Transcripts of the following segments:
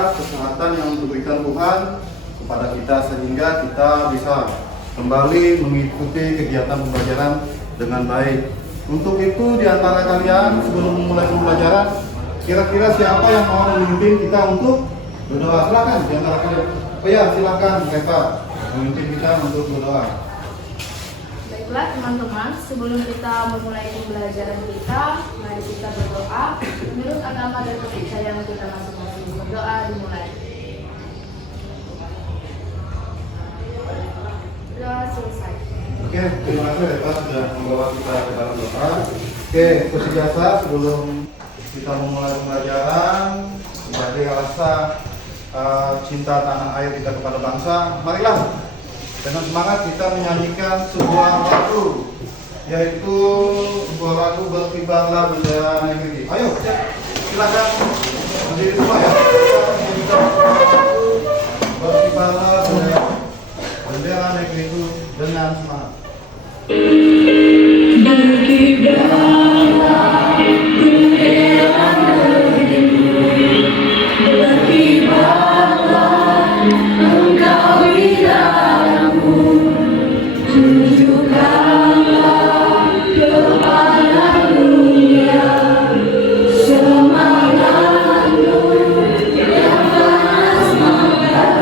berkat kesehatan yang diberikan Tuhan kepada kita sehingga kita bisa kembali mengikuti kegiatan pembelajaran dengan baik. Untuk itu di antara kalian sebelum memulai pembelajaran, kira-kira siapa yang mau memimpin kita untuk berdoa? Silakan di antara kalian. Oh ya, silakan Eva memimpin kita untuk berdoa. Baiklah teman-teman, sebelum kita memulai pembelajaran kita, mari kita berdoa menurut agama dan kepercayaan kita masing-masing. Berdoa dimulai. Doa selesai. Oke, terima kasih Eva sudah membawa kita ke dalam doa. Oke, seperti biasa sebelum kita memulai pembelajaran, sebagai rasa cinta tanah air kita kepada bangsa, marilah dengan semangat kita menyanyikan sebuah lagu, yaitu sebuah lagu Berkibarlah Bendera Negeri. Ayo, silakan berdiri semua ya. Kita menyanyikan sebuah lagu Berkibarlah Bendera Negeri itu dengan semangat. Berkibarlah bendera negerimu, berkibarlah engkau di dalammu, tunjukkanlah kepada dunia semangatmu yang panas membara.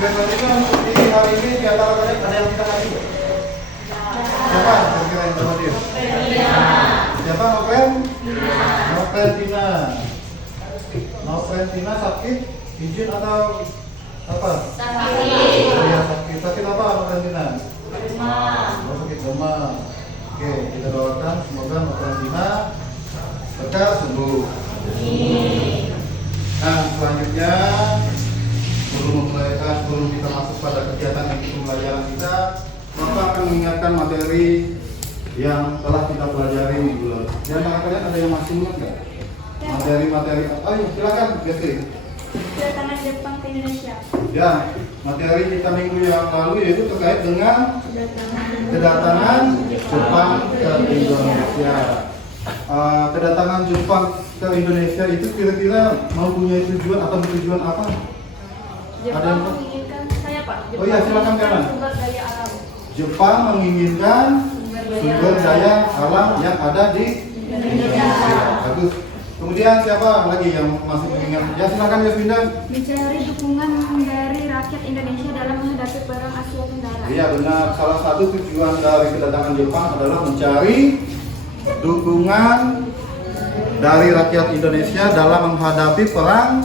Selanjutnya untuk di hari ini di antara kalian ada yang kita hadir? Siapa kira-kira yang hadir? Siapa? Nofrentina. Nofrentina sakit, izin atau apa? Sakit. Oh ya, sakit. Sakit apa Nofrentina? Demam. Oh, sakit demam. Oke, kita doakan semoga Nofrentina lekas sembuh. Nah, selanjutnya sebelum kita masuk pada kegiatan yang pembelajaran kita, Bapak akan mengingatkan materi yang telah kita pelajari minggu lalu. Di antara kalian ada yang masih ingat nggak? Materi-materi, ayo silakan, Gesti. Kedatangan Jepang ke Indonesia. Ya, materi kita minggu yang lalu yaitu terkait dengan kedatangan Jepang ke Indonesia. Kedatangan Jepang ke Indonesia itu kira-kira mempunyai tujuan atau tujuan apa? Jepang menginginkan saya Pak. Oh iya, silakan kanan. Sumber daya alam. Jepang menginginkan sumber daya alam yang ada di Indonesia. Bagus. Kemudian siapa lagi yang masih mengingat? Ya silakan Yasminda. Mencari dukungan dari rakyat Indonesia dalam menghadapi perang Asia Tenggara. Iya benar. Salah satu tujuan dari kedatangan Jepang adalah mencari dukungan dari rakyat Indonesia dalam menghadapi perang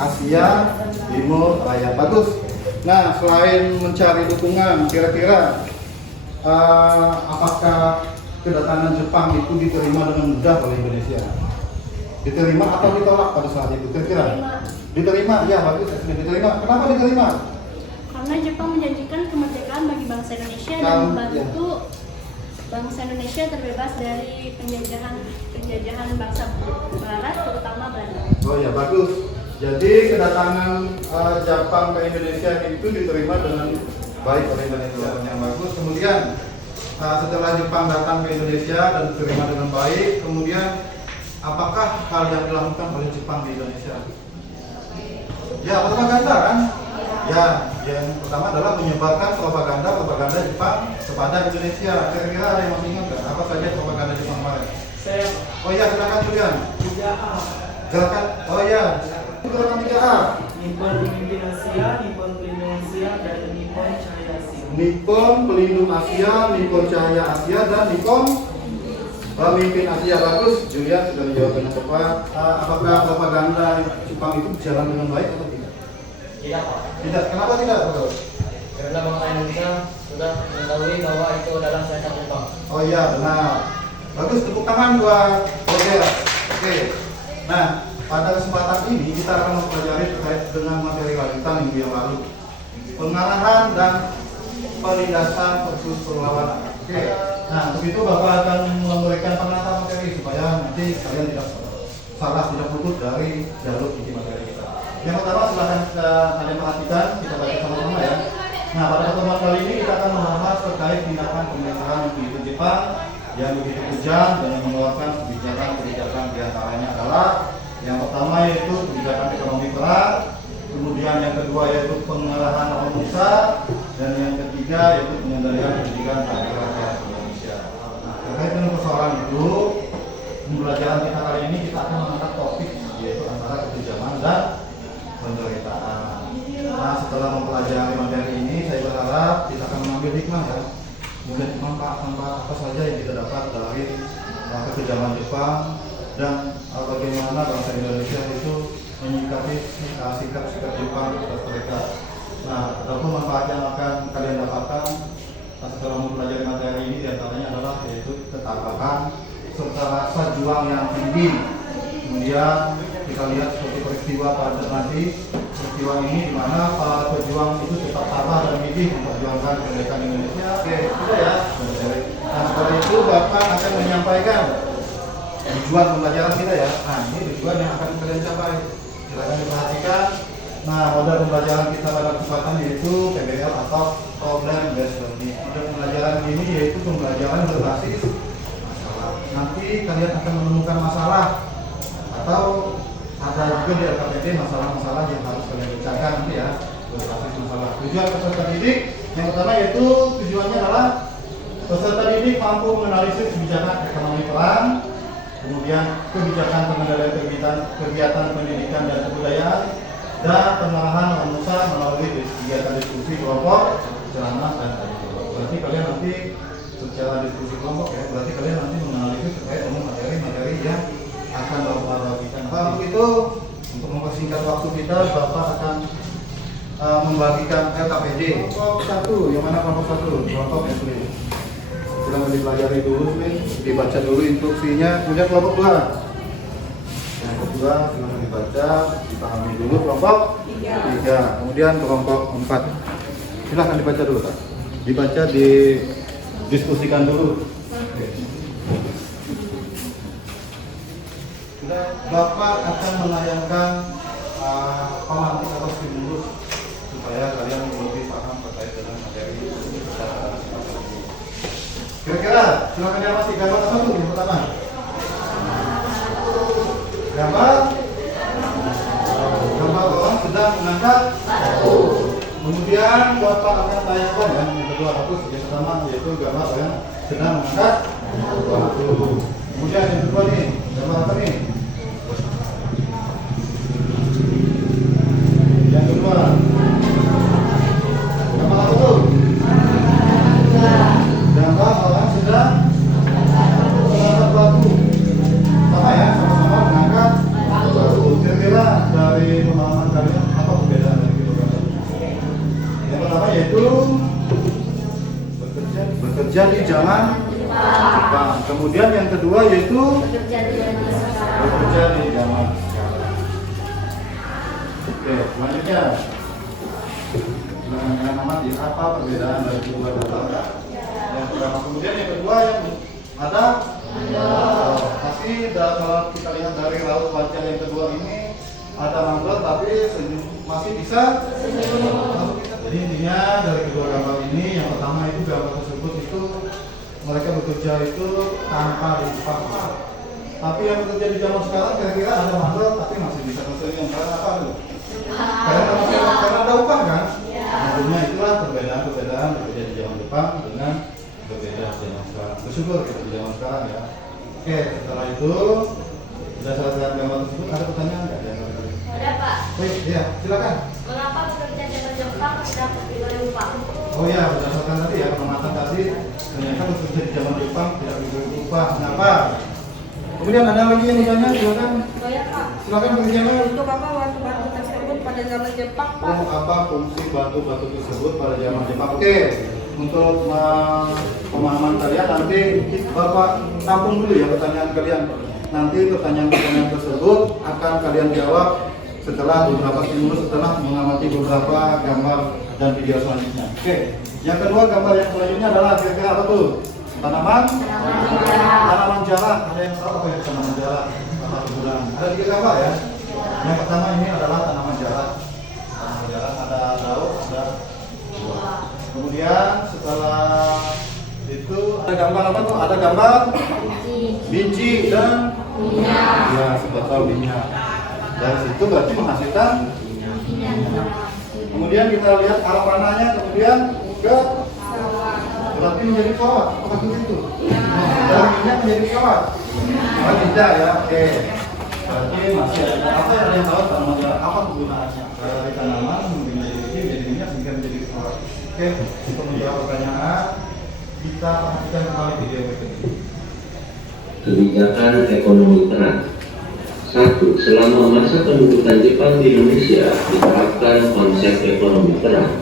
Asia Timur Raya. Bagus. Nah, selain mencari dukungan, kira-kira apakah kedatangan Jepang itu diterima dengan mudah oleh Indonesia? Diterima atau ditolak pada saat itu? Kira-kira? Diterima. Ya, bagus. Diterima. Kenapa diterima? Karena Jepang menjanjikan kemerdekaan bagi bangsa Indonesia dan membantu bangsa Indonesia terbebas dari penjajahan bangsa Barat, terutama Belanda. Oh ya, bagus. Jadi kedatangan Jepang ke Indonesia itu diterima dengan baik oleh Indonesia, yang bagus. Kemudian setelah Jepang datang ke Indonesia dan diterima dengan baik, kemudian apakah hal yang dilakukan oleh Jepang di Indonesia? Ya, propaganda kan? Ya, yang pertama adalah menyebarkan propaganda Jepang kepada Indonesia. Kira-kira ada yang masih ingat nggak? Apa saja propaganda Jepang kemarin? Oh iya, silakan Julian. Gerakan. Oh iya. Gerakan 3A. Nippon Pemimpin Asia, Nippon Pelindung Asia, dan Nippon Cahaya Asia. Nippon Pelindung Asia, Nippon Cahaya Asia, dan Nippon Pemimpin Asia. Bagus, Julian sudah menjawab dengan tepat. Apakah propaganda Jepang itu berjalan dengan baik atau tidak? Tidak, Pak. Tidak. Kenapa tidak, Pak? Karena bangsa Indonesia sudah mengetahui bahwa itu adalah sayap Jepang. Oh iya, benar. Bagus, tepuk tangan buat Roger. Oke. Nah, pada kesempatan ini kita akan mempelajari terkait dengan materi lanjutan minggu yang lalu. Minggu pengarahan dan penindasan versus perlawanan. Oke. Nah, untuk itu Bapak akan memberikan pengantar materi supaya nanti kalian tidak salah, tidak putus dari jalur inti materi kita. Yang pertama silahkan kalian perhatikan, kita baca sama-sama ya. Nah, pada pertemuan kali ini kita akan membahas terkait tindakan pemerintahan militer Jepang yang begitu kejam dengan mengeluarkan kebijakan-kebijakan diantaranya adalah yang pertama yaitu kebijakan ekonomi perang, kemudian yang kedua yaitu pengarahan lawan Musa, dan yang ketiga yaitu pengendalian pendidikan bagi rakyat Indonesia. Nah, terkait dengan persoalan itu, pembelajaran kita kali ini kita akan mengangkat topik yaitu antara kekejaman dan penderitaan. Nah, setelah mempelajari materi ini, saya berharap kita akan mengambil hikmah ya. Kemudian manfaat apa saja yang kita dapat dari kekejaman Jepang dan bagaimana bangsa Indonesia itu menyikapi sikap-sikap Jepang atas mereka. Nah, adapun manfaat yang akan kalian dapatkan setelah mempelajari materi ini diantaranya adalah yaitu ketabahan serta rasa juang yang tinggi. Kemudian kita lihat suatu peristiwa pada nanti, peristiwa ini di mana para pejuang itu tetap tabah dan gigih memperjuangkan kemerdekaan Indonesia. Oke, sudah ya. Nah, setelah itu Bapak akan menyampaikan tujuan pembelajaran kita ya. Nah, ini tujuan yang akan kalian capai. Silakan diperhatikan. Nah, modal pembelajaran kita pada kesempatan yaitu PBL atau Problem Based Learning. Modal pembelajaran ini yaitu pembelajaran berbasis masalah. Nanti kalian akan menemukan masalah atau ada juga di LKPD masalah-masalah yang harus kalian bacakan nanti ya, berbasis masalah. Tujuan peserta didik yang pertama yaitu tujuannya adalah peserta didik mampu menganalisis kebijakan ekonomi perang, kemudian kebijakan pengendalian kegiatan pendidikan dan kebudayaan, dan pengarahan Musa melalui kegiatan diskusi kelompok, ceramah dan tanya. Berarti kalian nanti secara diskusi kelompok ya, berarti kalian nanti menganalisis terkait dengan materi-materi yang akan Bapak bagikan. Kalau itu untuk mempersingkat waktu kita, Bapak akan membagikan LKPD kelompok 1. Yang mana kelompok 1? Kelompok SD. Silahkan dipelajari dulu, dibaca dulu instruksinya. Kemudian kelompok 2. Kelompok 2 silahkan dibaca, dipahami dulu. Kelompok 3. Kemudian kelompok 4. Silahkan dibaca dulu, Pak. Dibaca, didiskusikan dulu. Bapak akan menayangkan pemantik atau stimulus supaya kalian lebih paham terkait dengan materi secara kira-kira silakan diamati gambar satu yang pertama. Gambar orang sedang mengangkat batu. Kemudian Bapak akan tayangkan yang kedua hapus yang pertama yaitu gambar yang sedang mengangkat batu. Kemudian yang kedua nih gambar apa nih? Yang kedua, gambar apa tuh? Gambar orang sedang mengangkat batu. Sama ya, sama-sama mengangkat batu. Kira-kira dari pemahaman kalian apa perbedaan dari kedua gambar? Yang pertama yaitu bekerja di zaman Jepang. Kemudian yang kedua yaitu bekerja di zaman sekarang. Oke, selanjutnya dengan amati apa perbedaan dari kedua gambar? Yang pertama, kemudian yang kedua yang ada tapi kalau kita lihat dari raut wajah yang kedua ini ada mandor tapi masih bisa senyum. Jadi intinya dari kedua gambar ini yang pertama itu gambar tersebut itu mereka bekerja itu tanpa dipaksa. Tapi yang bekerja di zaman sekarang kira-kira ada mandor tapi masih bisa senyum. Karena apa tuh? Karena ada upah kan? Tentunya itulah perbedaan bekerja di zaman Jepang dengan berbeda di zaman sekarang. Bersyukur kita di zaman sekarang ya. Oke, setelah itu berdasarkan gambar tersebut ada pertanyaan nggak? Ada Pak. Baik, ya silakan. Mengapa pekerja zaman Jepang tidak diberi upah? Oh ya, berdasarkan tadi ya pengamatan tadi ternyata bekerja di zaman Jepang tidak diberi upah. Kenapa? Kemudian ada lagi yang ditanya, silakan. Saya Pak. Silakan bertanya. Untuk apa batu-batu tersebut pada zaman Jepang Pak? Oh, apa fungsi batu-batu tersebut pada zaman Jepang? Oke, untuk pemahaman kalian nanti Bapak tampung dulu ya pertanyaan kalian. Nanti pertanyaan-pertanyaan tersebut akan kalian jawab setelah beberapa stimulus, setelah mengamati beberapa gambar dan video selanjutnya. Oke, yang kedua gambar yang selanjutnya adalah kira-kira apa tuh? Tanaman jarak. Ada yang tahu apa ya tanaman jarak? Ada 3 gambar ya. Yang pertama ini adalah tanaman jarak. Tanaman jarak ada daun, ada buah. Kemudian setelah itu ada gambar apa tuh? Ada gambar biji dan minyak. Ya, sudah tahu minyak. Dari situ berarti menghasilkan minyak. Kemudian kita lihat arah panahnya, kemudian ke berarti menjadi pesawat. Apakah begitu? Dari minyak menjadi pesawat? Oh, tidak ya. Oke. Berarti masih ada apa yang tahu tanaman jarak apa kegunaannya? Dari tanaman menjadi biji, menjadi minyak sehingga menjadi pesawat. Oke, untuk menjawab pertanyaan kita perhatikan kembali video berikut. Kebijakan ekonomi perang. 1. Selama masa pendudukan Jepang di Indonesia diterapkan konsep ekonomi perang.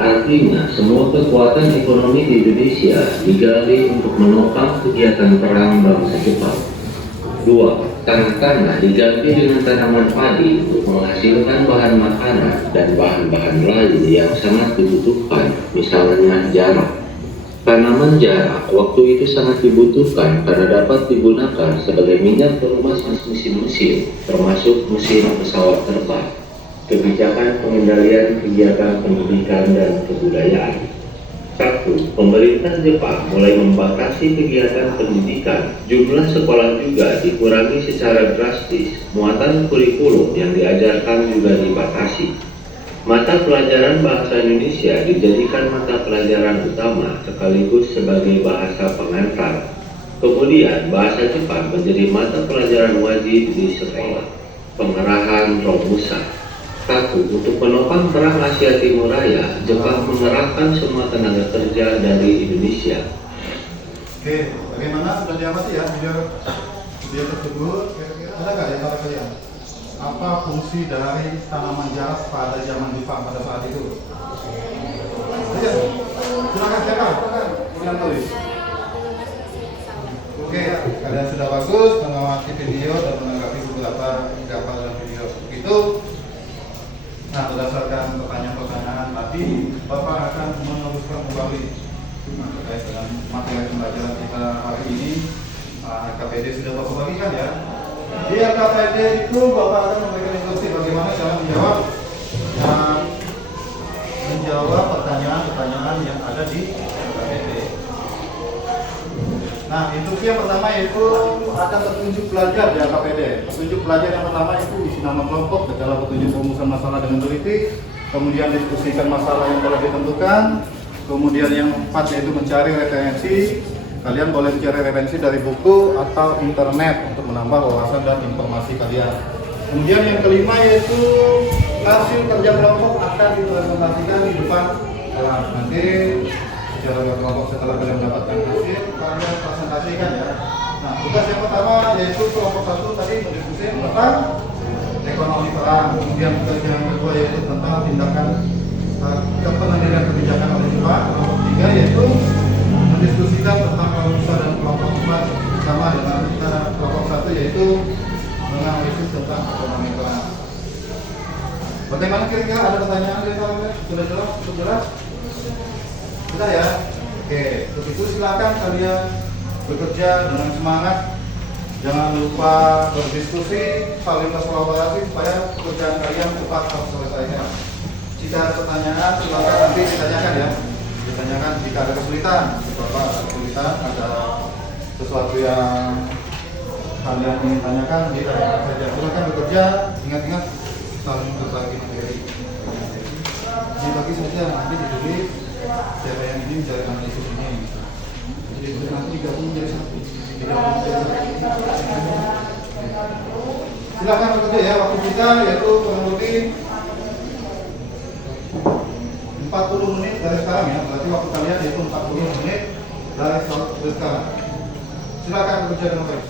Artinya, semua kekuatan ekonomi di Indonesia digali untuk menopang kegiatan perang bangsa Jepang. 2. Tanah-tanah diganti dengan tanaman padi untuk menghasilkan bahan makanan dan bahan-bahan lain yang sangat dibutuhkan, misalnya jarak. Tanaman jarak waktu itu sangat dibutuhkan karena dapat digunakan sebagai minyak perumas mesin-mesin, termasuk mesin pesawat terbang. Kebijakan pengendalian kegiatan pendidikan dan kebudayaan. 1. Pemerintah Jepang mulai membatasi kegiatan pendidikan. Jumlah sekolah juga dikurangi secara drastis. Muatan kurikulum yang diajarkan juga dibatasi. Mata pelajaran bahasa Indonesia dijadikan mata pelajaran utama sekaligus sebagai bahasa pengantar. Kemudian bahasa Jepang menjadi mata pelajaran wajib di sekolah. Pengerahan Romusa. 1. Untuk menopang perang Asia Timur Raya, Jepang mengerahkan semua tenaga kerja dari Indonesia. Oke, bagaimana sudah diamati ya video tersebut? Kira-kira ada nggak yang tahu kalian? Apa fungsi dari tanaman jarak pada zaman Jepang pada saat itu? Ayo, silakan siapa? Yang tulis. Oke, kalian sudah bagus mengamati video dan menanggapi beberapa gambar dan video itu. Nah, berdasarkan pertanyaan-pertanyaan tadi, Bapak akan meneruskan kembali terkait dengan materi pembelajaran kita hari ini. KPD sudah Bapak bagikan ya. Di KPD itu Bapak akan memberikan instruksi bagaimana cara menjawab pertanyaan-pertanyaan yang ada di KPD. Nah, instruksi yang pertama yaitu ada petunjuk belajar di KPD. Petunjuk belajar yang pertama itu isi nama kelompok, segala petunjuk rumusan masalah dengan teliti, kemudian diskusikan masalah yang telah ditentukan, kemudian yang keempat yaitu mencari referensi. Kalian boleh mencari referensi dari buku atau internet untuk menambah wawasan dan informasi kalian. Kemudian yang kelima yaitu hasil kerja kelompok akan dipresentasikan di depan kelas. Nanti secara kelompok setelah kalian mendapatkan hasil, kalian presentasikan ya. Nah, tugas yang pertama yaitu kelompok 1 tadi berdiskusi tentang ekonomi perang. Kemudian tugas yang kedua yaitu tentang tindakan kepengendalian kebijakan oleh Jepang. Kelompok 3 yaitu mendiskusikan tentang kelompok dan kelompok 4 sama dengan kelompok 1 yaitu menganalisis tentang ekonomi perang. Bagaimana kira-kira ada pertanyaan dari kalian? Sudah jelas? Cukup jelas? Sudah ya? Oke, untuk itu silakan kalian bekerja dengan semangat. Jangan lupa berdiskusi, saling berkolaborasi supaya pekerjaan kalian cepat terselesaikan. Jika ada pertanyaan, silakan nanti ditanyakan ya. Ditanyakan jika ada kesulitan, Bapak ada kesulitan, ada sesuatu yang kalian ingin tanyakan, ditanyakan saja. Silakan bekerja, ingat-ingat saling berbagi materi. Dibagi saja, nanti ditulis siapa yang ini mencari analisis ini. Jadi nanti digabung menjadi satu. Silakan bekerja ya, waktu kita yaitu kurang lebih 40 menit dari sekarang ya, berarti waktu kalian yaitu 40 menit dari sekarang. Silakan bekerja dengan baik.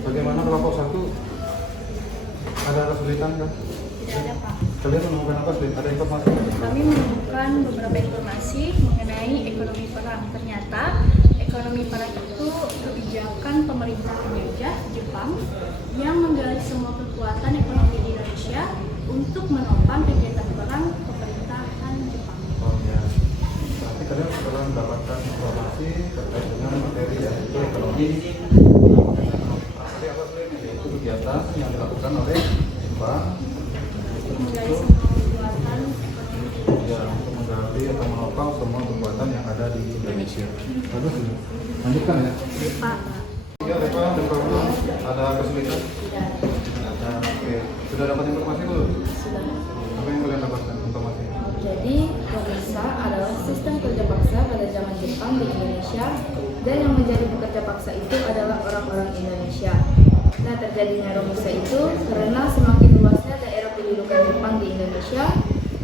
Bagaimana kelompok 1? Ada kesulitan kan? Tidak ada, Pak. Kalian menemukan apa sih? Ada informasi? Kami menemukan beberapa informasi mengenai ekonomi perang. Ternyata ekonomi perang itu kebijakan pemerintah penjajah Jepang yang menggali semua kekuatan ekonomi di Indonesia untuk menopang kegiatan perang pemerintahan Jepang. Oh ya. Berarti kalian setelah mendapatkan informasi terkait dengan materi yaitu ekonomi. Materi apa sebenarnya? Yaitu kegiatan yang dilakukan oleh Jepang Untuk menggali semua kekuatan ekonomi ya untuk menggali atau menopang semua kekuatan yang ada di Indonesia. Bagus ini. Lanjutkan ya. Jepang. Ya, Eva, ada kesulitan? Tidak. Ada. Oke. Sudah dapat informasi belum? Sudah. Apa yang kalian dapatkan informasi? Jadi, Romusa adalah sistem kerja paksa pada zaman Jepang di Indonesia, dan yang menjadi pekerja paksa itu adalah orang-orang Indonesia. Nah, terjadinya Romusa itu karena semakin luasnya daerah pendudukan Jepang di Indonesia,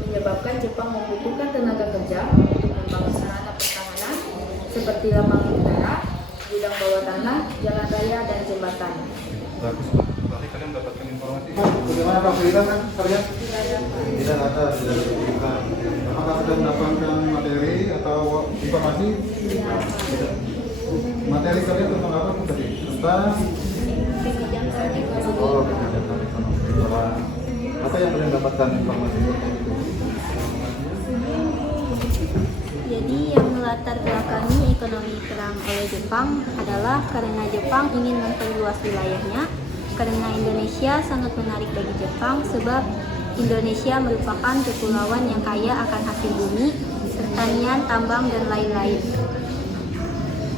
menyebabkan Jepang membutuhkan tenaga kerja untuk membangun sarana pertahanan seperti lapangan udara, gudang bawah tanah, jalan raya, dan jembatan. Bagus. Berarti kalian mendapatkan informasi. Bagaimana kesulitan kan kalian? Tidak ada. Apakah sudah mendapatkan materi atau informasi? Tidak. Materi kalian tentang apa tadi? Tentang Kebijakan ekonomi. oh kebijakan ekonomi perang. Apa yang kalian dapatkan informasi? Jadi yang melatar belakangi ekonomi perang oleh Jepang adalah karena Jepang ingin memperluas wilayahnya, karena Indonesia sangat menarik bagi Jepang sebab Indonesia merupakan kepulauan yang kaya akan hasil bumi, pertanian, tambang, dan lain-lain.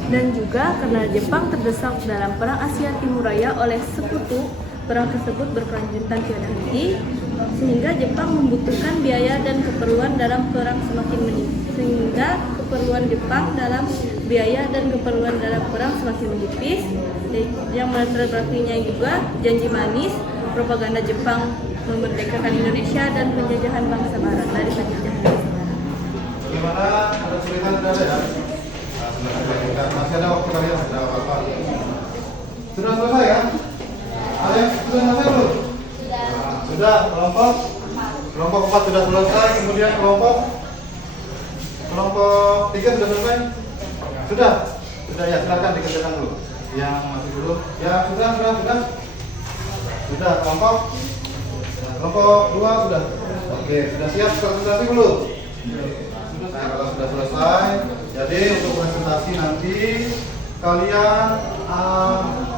Dan juga karena Jepang terdesak dalam Perang Asia Timur Raya oleh sekutu, perang tersebut berkelanjutan tiada henti, sehingga Jepang membutuhkan biaya dan keperluan dalam perang semakin menipis. Sehingga keperluan Jepang dalam biaya dan keperluan dalam perang semakin menipis. Yang melatar belakanginya juga janji manis, propaganda Jepang memerdekakan Indonesia dan penjajahan bangsa Barat dari penjajahan bangsa Barat. Bagaimana? Ada kesulitan tidak ada ya? Masih ada waktu kalian, ada apa-apa? Sudah selesai ya? Ada yang sudah selesai belum? Sudah. Kelompok 4 sudah selesai, kemudian kelompok 3 sudah selesai? Sudah ya, silakan dikerjakan dulu. Yang masih belum? Ya sudah. Sudah, kelompok 2 sudah. Oke, sudah siap presentasi belum? Nah, kalau sudah selesai, jadi untuk presentasi nanti kalian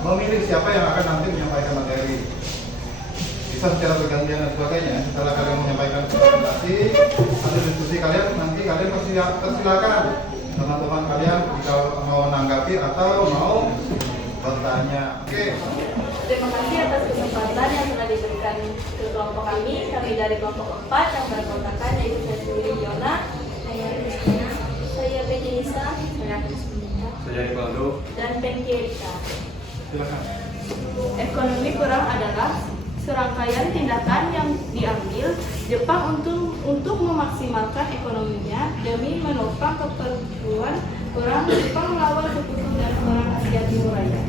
memilih siapa yang akan nanti menyampaikan materi. Bisa secara bergantian dan sebagainya. Setelah kalian menyampaikan presentasi, hasil diskusi kalian nanti kalian persilakan teman-teman kalian jika mau menanggapi atau mau bertanya. Oke. Terima kasih atas kesempatan yang telah diberikan ke kelompok kami. Kami dari kelompok 4 yang berkontakan yaitu saya sendiri Yona, saya Kristina, saya Benisa, saya Krisminta, Saya Rivaldo. dan Benjerika. Silakan. Ekonomi perang adalah serangkaian tindakan yang diambil Jepang untuk memaksimalkan ekonominya demi menopang keperluan perang Jepang melawan sekutu dan perang Asia Timur Raya.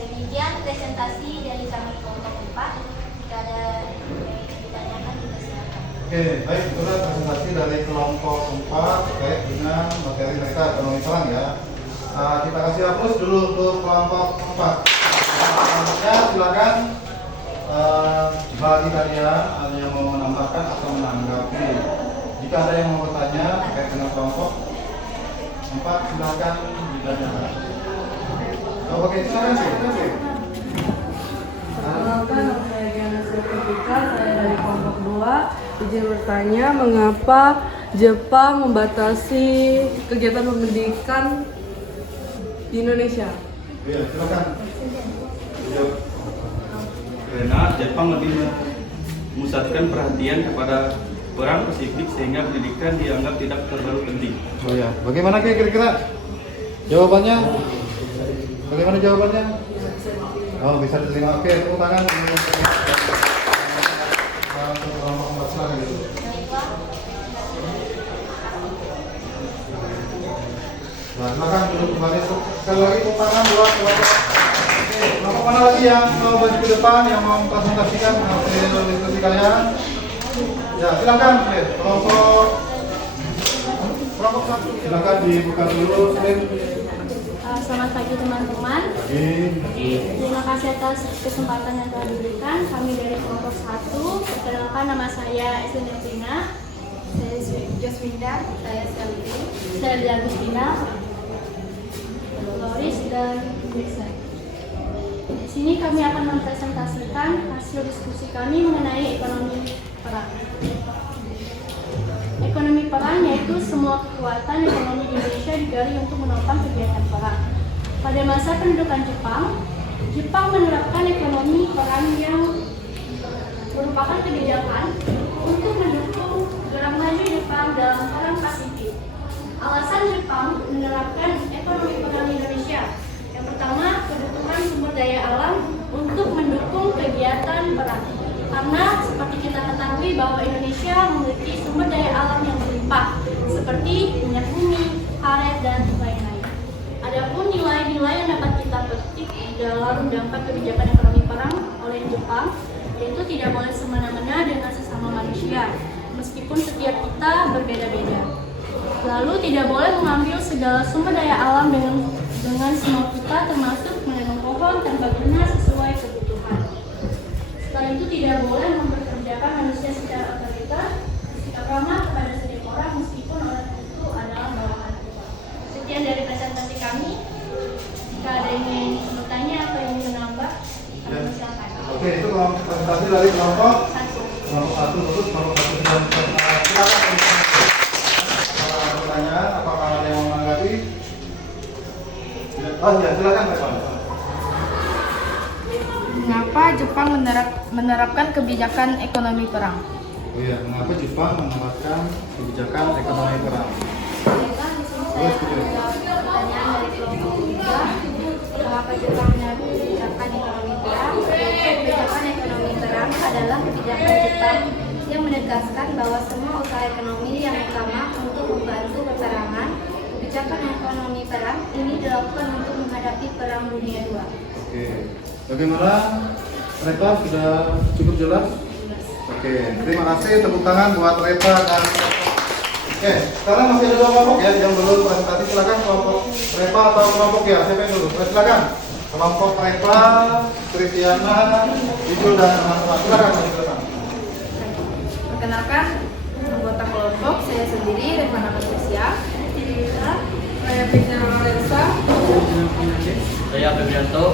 Demikian presentasi dari kami kelompok 4. Jika ada ditanyakan, kita silakan. Oke, baik, itulah presentasi dari kelompok 4 terkait dengan materi mereka ekonomi perang ya. Kita kasih hapus dulu untuk kelompok 4. Selanjutnya silakan bagi kalian ada yang mau menambahkan atau menanggapi. Jika ada yang mau bertanya terkait dengan kelompok 4, silakan ditanyakan. Oke, silakan sih. Perkenalkan, saya Giana Sertifika, saya dari kelompok 2. Izin bertanya, mengapa Jepang membatasi kegiatan pendidikan di Indonesia? Iya, silakan. Karena Jepang lebih memusatkan perhatian kepada perang Pasifik sehingga pendidikan dianggap tidak terlalu penting. Oh ya, bagaimana kira-kira jawabannya? Bagaimana jawabannya? Oh, bisa diterima. Oke, tepuk tangan. Untuk kelompok 4 silakan gitu. Nah, silakan duduk kembali. Sekali lagi tepuk tangan buat kelompok. Oke, kelompok mana lagi yang mau maju ke depan, yang mau presentasikan hasil diskusi kalian? Ya, silakan. Kelompok kelompok 1. Silakan dibuka dulu, Slim. Selamat pagi teman-teman. Terima kasih atas kesempatan yang telah diberikan. Kami dari kelompok 1. Perkenalkan, nama saya Eswina, saya Joswinda, saya Selvi, saya Agustina, Loris dan Mirza. Di sini kami akan mempresentasikan hasil diskusi kami mengenai ekonomi perang. Ekonomi perang yaitu semua kekuatan ekonomi Indonesia digali untuk menopang kegiatan perang. Pada masa pendudukan Jepang menerapkan ekonomi perang yang merupakan kebijakan untuk mendukung gerak maju Jepang dalam perang Pasifik. Alasan Jepang menerapkan ekonomi perang Indonesia. Yang pertama, kebutuhan sumber daya alam untuk mendukung kegiatan perang. Karena seperti kita ketahui bahwa Indonesia memiliki sumber daya alam yang berlimpah seperti minyak bumi, karet, dan lain-lain. Adapun nilai-nilai yang dapat kita petik dalam dampak kebijakan ekonomi perang oleh Jepang, yaitu tidak boleh semena-mena dengan sesama manusia, meskipun setiap kita berbeda-beda. Lalu tidak boleh mengambil segala sumber daya alam dengan semua kita, termasuk menanam pohon tanpa guna sesuai kebutuhan. Setelah itu tidak boleh memperkerjakan manusia secara otoriter, sikap ramah kepada setiap orang meskipun orang itu adalah bawahan kita. Sekian dari presentasi kami. Jika ada yang ingin bertanya atau ingin menambah, kami silakan. Oke, itu presentasi dari kelompok 1. Kelompok 1 terus kelompok 1 dan silakan pertanyaan, apakah ada yang mau menanggapi? Oh ya, silakan Pak. Mengapa Jepang menerapkan kebijakan ekonomi perang? Oh iya, mengapa Jepang menerapkan kebijakan ekonomi perang? Baiklah, di sini saya akan menjawab pertanyaan dari kelompok 3. Mengapa Jepang menerapkan kebijakan ekonomi perang? Kebijakan ekonomi perang adalah kebijakan Jepang yang menegaskan bahwa semua usaha ekonomi yang utama untuk membantu peperangan. Kebijakan ekonomi perang ini dilakukan untuk menghadapi Perang Dunia II. Oke, bagaimana? Reta sudah cukup jelas? Oke, terima kasih, tepuk tangan buat Reta dan oke, sekarang masih ada 2 kelompok ya yang belum presentasi. Silakan kelompok Reta atau kelompok ya, siapa yang dulu? Silakan. Kelompok Reta, Kristiana, Ijul dan teman-teman. Silakan. Perkenalkan, anggota kelompok saya sendiri, Revana Patricia, saya Fikna Lorenza. Saya Febrianto.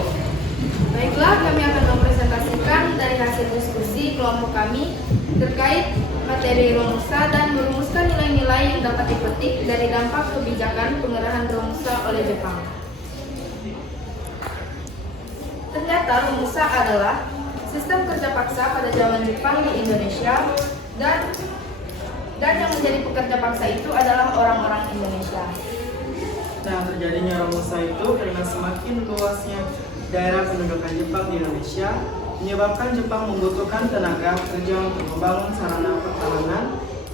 Baiklah, kami akan mempresentasikan dari hasil diskusi kelompok kami terkait materi Romusa dan merumuskan nilai-nilai yang dapat dipetik dari dampak kebijakan pengerahan Romusa oleh Jepang. Ternyata Romusa adalah sistem kerja paksa pada zaman Jepang di Indonesia dan yang menjadi pekerja paksa itu adalah orang-orang Indonesia. Nah, terjadinya Romusa itu karena semakin luasnya daerah pendudukan Jepang di Indonesia menyebabkan Jepang membutuhkan tenaga kerja untuk membangun sarana pertahanan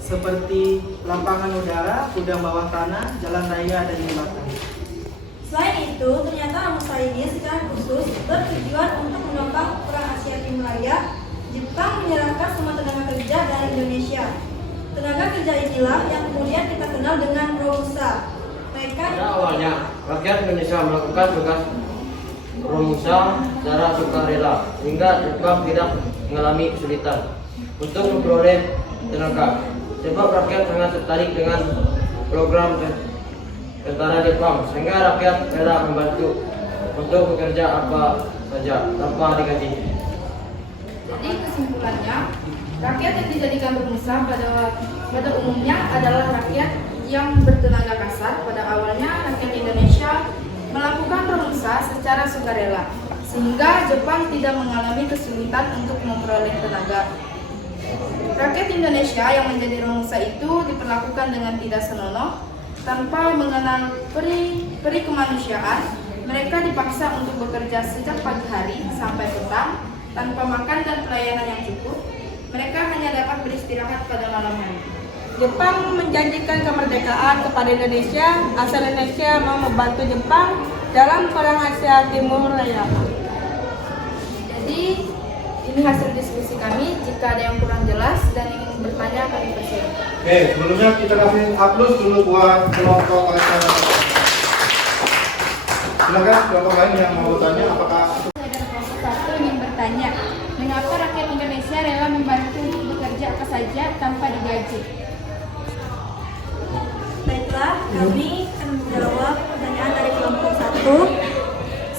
seperti lapangan udara, gudang bawah tanah, jalan raya, dan jembatan. Selain itu, ternyata Romusa ini secara khusus bertujuan untuk menopang Perang Asia Timur Raya. Jepang menyerahkan semua tenaga kerja dari Indonesia. Tenaga kerja inilah yang kemudian kita kenal dengan Romusa. Mereka Pada awalnya, rakyat Indonesia melakukan tugas Romusa secara sukarela, sehingga Jepang tidak mengalami kesulitan untuk memperoleh tenaga. Sebab rakyat sangat tertarik dengan program tentara Jepang, sehingga rakyat rela membantu untuk bekerja apa saja tanpa digaji. Jadi kesimpulannya, rakyat yang dijadikan Romusa pada umumnya adalah rakyat yang bertenaga kasar. Pada awalnya rakyat Indonesia melakukan Romusa secara sukarela, sehingga Jepang tidak mengalami kesulitan untuk memperoleh tenaga. Rakyat Indonesia yang menjadi Romusa itu diperlakukan dengan tidak senonoh, tanpa mengenal peri kemanusiaan. Mereka dipaksa untuk bekerja sejak pagi hari sampai petang, tanpa makan dan pelayanan yang cukup. Mereka hanya dapat beristirahat pada malam hari. Jepang menjanjikan kemerdekaan kepada Indonesia asal Indonesia mau membantu Jepang dalam Perang Asia Timur Raya. Jadi Ini hasil diskusi kami. Jika ada yang kurang jelas dan ingin bertanya, kami persilakan. Oke, sebelumnya kita kasih aplaus dulu buat kelompok mereka. Silakan kelompok lain yang mau bertanya, apakah Kelompok satu ingin bertanya, mengapa rakyat Indonesia rela membantu untuk bekerja apa saja tanpa digaji? Baiklah, kami akan menjawab pertanyaan dari kelompok 1.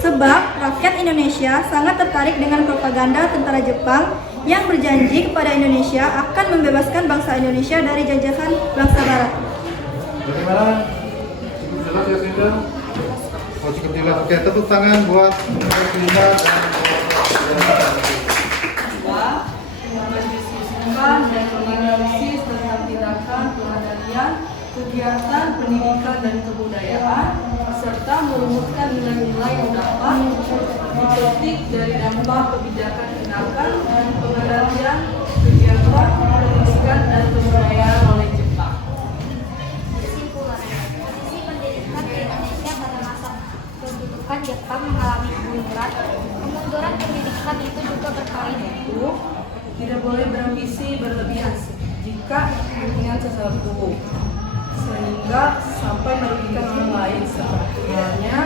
Sebab rakyat Indonesia sangat tertarik dengan propaganda tentara Jepang yang berjanji kepada Indonesia akan membebaskan bangsa Indonesia dari jajahan bangsa Barat. bagaimana? Cukup jelas ya, Sinda? Oh, cukup jelas. Oke, tepuk tangan buat Sinda dan mendiskusikan dan menganalisis tentang tindakan pengendalian kegiatan pendidikan dan kebudayaan serta merumuskan nilai-nilai yang dapat dipetik dari dampak kebijakan tindakan dan pengendalian kegiatan pendidikan dan kebudayaan oleh Jepang. Kesimpulan, posisi pendidikan di Indonesia pada masa pendudukan Jepang mengalami kemunduran. Kemunduran pendidikan itu juga berkait Tidak boleh berambisi berlebihan jika kepentingan sesuatu sehingga sampai merugikan orang lain, seperti halnya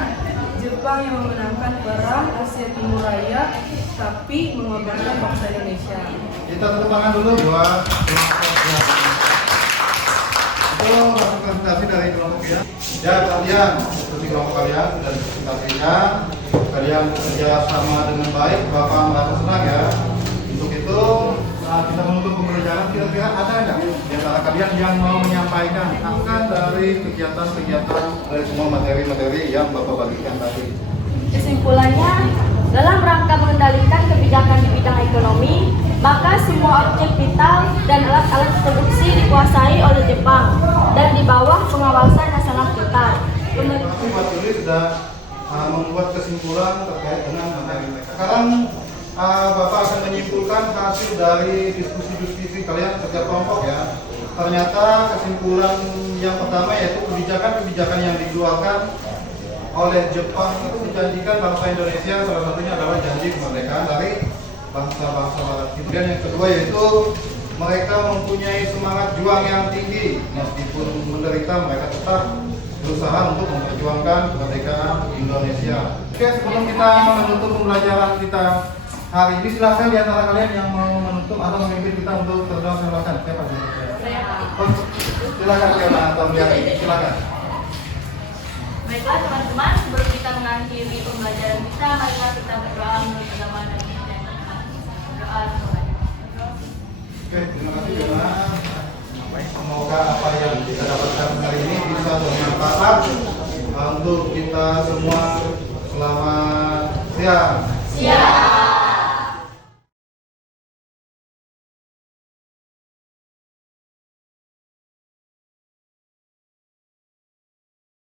Jepang yang memenangkan perang Asia Timur Raya tapi mengorbankan bangsa Indonesia. kita tepuk tangan dulu buat kelompok ya. Itu hasil presentasi dari kelompok ya. Ya, kalian seperti kelompok kalian sudah presentasinya, kalian bekerja sama dengan baik, Bapak merasa senang ya. Untuk itu kita menutup pembelajaran, kira-kira ada nggak di antara kalian yang mau menyampaikan akan dari kegiatan-kegiatan dari semua materi-materi yang Bapak bagikan tadi? Kesimpulannya, dalam rangka mengendalikan kebijakan di bidang ekonomi, maka semua objek vital dan alat-alat produksi dikuasai oleh Jepang dan di bawah pengawasan nasional kita. Terima kasih Pak Juli sudah membuat kesimpulan terkait dengan materi mereka. Sekarang Bapak akan menyimpulkan hasil dari diskusi-diskusi kalian setiap kelompok ya. Ternyata kesimpulan yang pertama yaitu kebijakan-kebijakan yang dikeluarkan oleh Jepang itu menjanjikan bangsa Indonesia, salah satunya adalah janji kemerdekaan dari bangsa-bangsa Barat. Kemudian yang kedua yaitu mereka mempunyai semangat juang yang tinggi, meskipun menderita mereka tetap berusaha untuk memperjuangkan kemerdekaan Indonesia. Oke, sebelum kita menutup pembelajaran kita hari ini, silahkan di antara kalian yang mau menutup atau memimpin kita untuk silakan. Siapa? Oh, silakan atau silakan. Baiklah teman-teman, sebelum kita mengakhiri pembelajaran kita, marilah kita berdoa menurut agama dan berdoa. Oke, terima kasih Yona. Semoga apa yang kita dapatkan hari ini bisa bermanfaat untuk kita semua. Selamat siang.